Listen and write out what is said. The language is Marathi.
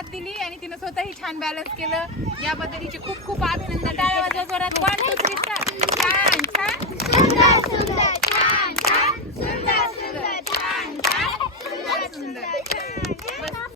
साथ दिली आणि तिनं स्वतःही छान बॅलन्स केलं. याबद्दल तिचे खूप खूप अभिनंदन. टाळ्या वाजवा जोरात. 1 2 3 स्टार्ट. छान छान. सुंदर सुंदर.